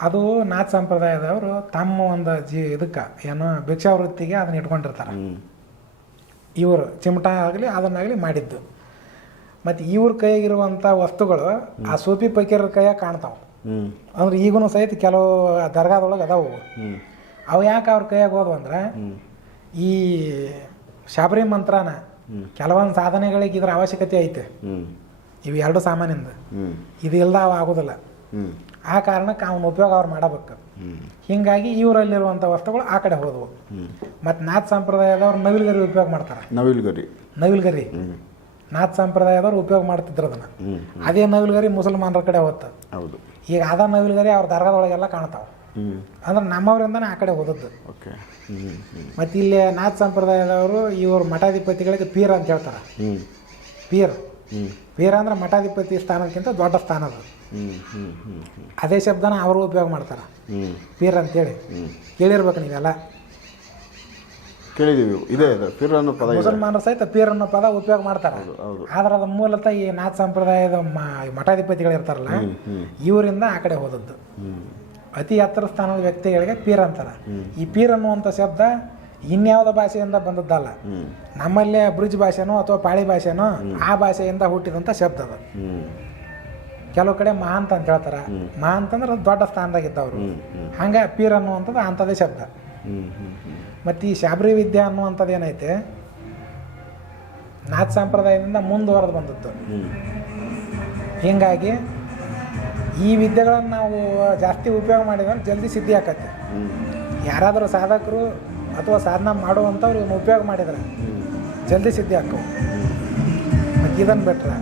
ಅದು ನಾಥ್ ಸಂಪ್ರದಾಯದವರು ತಮ್ಮ ಒಂದು ಜಿ ಇದಕ್ಕೆ ಏನು ಭಿಕ್ಷಾವೃತ್ತಿಗೆ ಅದನ್ನ ಇಟ್ಕೊಂಡಿರ್ತಾರೆ. ಇವರು ಚಿಮಟ ಆಗಲಿ ಅದನ್ನಾಗಲಿ ಮಾಡಿದ್ದು. ಮತ್ತು ಇವ್ರ ಕೈಯಾಗಿರುವಂಥ ವಸ್ತುಗಳು ಆ ಸೂಪಿ ಪೈಕಿರ ಕೈಯಾಗ ಕಾಣ್ತಾವೆ. ಅಂದ್ರೆ ಈಗೂ ಸಹಿತ ಕೆಲವು ದರ್ಗಾದೊಳಗೆ ಅದಾವು. ಅವು ಯಾಕೆ ಅವ್ರ ಕೈಯಾಗ ಹೋದ್ವು ಅಂದ್ರೆ ಈ ಶಾಬರಿ ಮಂತ್ರನ. ಕೆಲವೊಂದು ಸಾಧನೆಗಳಿಗೆ ಇದರ ಅವಶ್ಯಕತೆ ಐತೆ. ಇವು ಎರಡು ಸಾಮಾನಿಂದ ಇದು ಇಲ್ದ ಅವು ಆಗೋದಿಲ್ಲ ಆ ಕಾರಣಕ್ಕೆ ಅವನ ಉಪಯೋಗ ಅವ್ರು ಮಾಡಬೇಕು. ಹಿಂಗಾಗಿ ಇವರಲ್ಲಿರುವಂಥ ವಸ್ತುಗಳು ಆ ಕಡೆ ಹೋದವು. ಮತ್ತು ನಾಥ್ ಸಂಪ್ರದಾಯದವ್ರು ನವಿಲ್ಗರಿ ಉಪಯೋಗ ಮಾಡ್ತಾರೆ. ನವಿಲುಗರಿ. ನವಿಲ್ಗರಿ. ನಾಥ್ ಸಂಪ್ರದಾಯದವ್ರು ಉಪಯೋಗ ಮಾಡ್ತಿದ್ರು ಅದನ್ನು. ಅದೇ ನವಿಲ್ಗರಿ ಮುಸಲ್ಮಾನರ ಕಡೆ ಹೋಗ್ತದೆ ಹೌದು. ಈಗ ಅದ ನವಿಲ್ಗರಿ ಅವ್ರ ದರ್ಗಾದೊಳಗೆಲ್ಲ ಕಾಣ್ತಾವ. ಅಂದ್ರೆ ನಮ್ಮವರಿಂದನೇ ಆ ಕಡೆ ಹೋದದ್ದು. ಓಕೆ ಮತ್ತು ಇಲ್ಲಿ ನಾಥ್ ಸಂಪ್ರದಾಯದವರು ಇವರು ಮಠಾಧಿಪತಿಗಳಿಗೆ ಪೀರ್ ಅಂತ ಹೇಳ್ತಾರೆ. ಪೀರ್. ಪೀರ್ ಅಂದ್ರೆ ಮಠಾಧಿಪತಿ ಸ್ಥಾನಕ್ಕಿಂತ ದೊಡ್ಡ ಸ್ಥಾನ ಅದು. ಅದೇ ಶಬ್ದನ ಅವರು ಉಪಯೋಗ ಮಾಡ್ತಾರೆ. ಪೀರ್ ಅಂತೇಳಿ. ಕೇಳಿರ್ಬೇಕು ನೀವೆಲ್ಲ. ಕೇಳಿದ್ದೀವಿ ಇದೆ ಇದೆ. ಫಿರ್ ಅನ್ನೋ ಪದ ಇದೆ. ಮುಸಲ್ಮಾನರು ಸಹಿತ ಪೀರ್ ಅನ್ನೋ ಪದ ಉಪಯೋಗ ಮಾಡ್ತಾರೆ. ಆದ್ರೆ ಅದು ಮೂಲತಃ ಈ ನಾಥ್ ಸಂಪ್ರದಾಯದ ಮಠಾಧಿಪತಿಗಳು ಇರ್ತಾರಲ್ಲ ಇವರಿಂದ ಆ ಕಡೆ ಹೋದದ್ದು. ಅತಿ ಎತ್ತರ ಸ್ಥಾನದ ವ್ಯಕ್ತಿಗಳಿಗೆ ಪೀರ್ ಅಂತಾರೆ. ಈ ಪೀರ್ ಅನ್ನುವಂಥ ಶಬ್ದ ಇನ್ಯಾವುದೋ ಭಾಷೆಯಿಂದ ಬಂದದ್ದಲ್ಲ. ನಮ್ಮಲ್ಲೇ ಬ್ರಿಜ್ ಭಾಷೆನೋ ಅಥವಾ ಪಾಳಿ ಭಾಷೆನೋ ಆ ಭಾಷೆಯಿಂದ ಹುಟ್ಟಿದಂಥ ಶಬ್ದ ಅದು. ಕೆಲವು ಕಡೆ ಮಹಾಂತ ಅಂತ ಹೇಳ್ತಾರೆ. ಮಹಾಂತ ಅಂದ್ರೆ ದೊಡ್ಡ ಸ್ಥಾನದಾಗ ಇದ್ದವರು. ಹ್ಞೂ ಹಂಗೆ ಪೀರ್ ಅನ್ನುವಂಥದ್ದು ಅಂಥದ್ದೇ ಶಬ್ದ. ಮತ್ತು ಈ ಶಾಬ್ರಿ ವಿದ್ಯೆ ಅನ್ನುವಂಥದ್ದು ಏನೈತೆ? ನಾಥ್ ಸಂಪ್ರದಾಯದಿಂದ ಮುಂದುವರೆದು ಬಂದದ್ದು. ಹೀಗಾಗಿ ಈ ವಿದ್ಯೆಗಳನ್ನು ನಾವು ಜಾಸ್ತಿ ಉಪಯೋಗ ಮಾಡಿದ್ರೆ ಜಲ್ದಿ ಸಿದ್ಧಿ ಆಕತ್ತೆ. ಯಾರಾದರೂ ಸಾಧಕರು ಅಥವಾ ಸಾಧನ ಮಾಡುವಂಥವ್ರು ಇವನ್ನ ಉಪಯೋಗ ಮಾಡಿದ್ರೆ ಜಲ್ದಿ ಸಿದ್ಧಿ ಮತ್ತು ಇದನ್ನು ಬಿಟ್ರೆ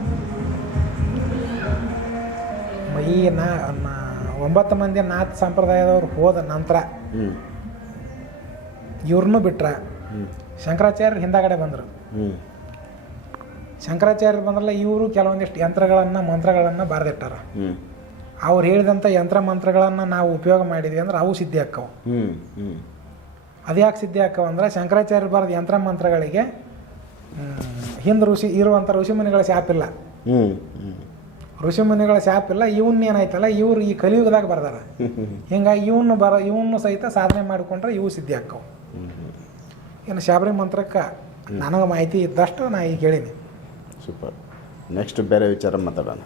ಈ ನಾ ಒಂಬತ್ತು ಮಂದಿ ನಾಥ್ ಸಂಪ್ರದಾಯದವ್ರು ಹೋದ ನಂತರ ಇವ್ರನ್ನೂ ಬಿಟ್ರೆ ಶಂಕರಾಚಾರ್ಯರು ಹಿಂದಾಗಡೆ ಬಂದರು. ಶಂಕರಾಚಾರ್ಯರು ಬಂದ್ರಲ್ಲ ಇವರು ಕೆಲವೊಂದಿಷ್ಟು ಯಂತ್ರಗಳನ್ನು ಮಂತ್ರಗಳನ್ನು ಬರೆದಿಟ್ಟಾರ. ಅವ್ರು ಹೇಳಿದಂಥ ಯಂತ್ರ ಮಂತ್ರಗಳನ್ನು ನಾವು ಉಪಯೋಗ ಮಾಡಿದ್ವಿ ಅಂದ್ರೆ ಅವು ಸಿದ್ಧಿ ಆಕ್ಕವು ಅದ್ಯಾಕೆ ಹ್ಞೂ ಅದು ಯಾಕೆ ಸಿದ್ಧಿ ಆಕ್ಕವು ಅಂದ್ರೆ ಶಂಕರಾಚಾರ್ಯ ಬರೆದ ಯಂತ್ರ ಮಂತ್ರಗಳಿಗೆ ಹಿಂದೆ ಋಷಿ ಇರುವಂಥ ಋಷಿಮುನಿಗಳ ಶಾಪ್ ಇಲ್ಲ. ಹ್ಞೂ ಹ್ಞೂ ಋಷಿಮುನಿಗಳ ಶಾಪ್ ಇಲ್ಲ ಇವನ್ ಏನಾಯ್ತಲ್ಲ ಇವ್ರು ಈ ಕಲಿಯುಗದಾಗ ಬರ್ದಾರ. ಹಿಂಗಾಗಿ ಇವನ್ನು ಬರ ಇವನ್ನು ಸಹಿತ ಸಾಧನೆ ಮಾಡಿಕೊಂಡ್ರೆ ಇವು ಸಿದ್ಧಿ ಆಕ್ಕವು ಇನ್ನು ಶಾಬರಿ ಮಂತ್ರಕ್ಕೆ ನನಗೆ ಮಾಹಿತಿ ಇದ್ದಷ್ಟು ನಾ ಈಗ ಹೇಳಿದೆ ಸೂಪರ್. ನೆಕ್ಸ್ಟ್ ಬೇರೆ ವಿಚಾರ ಮಾತಾಡೋಣ.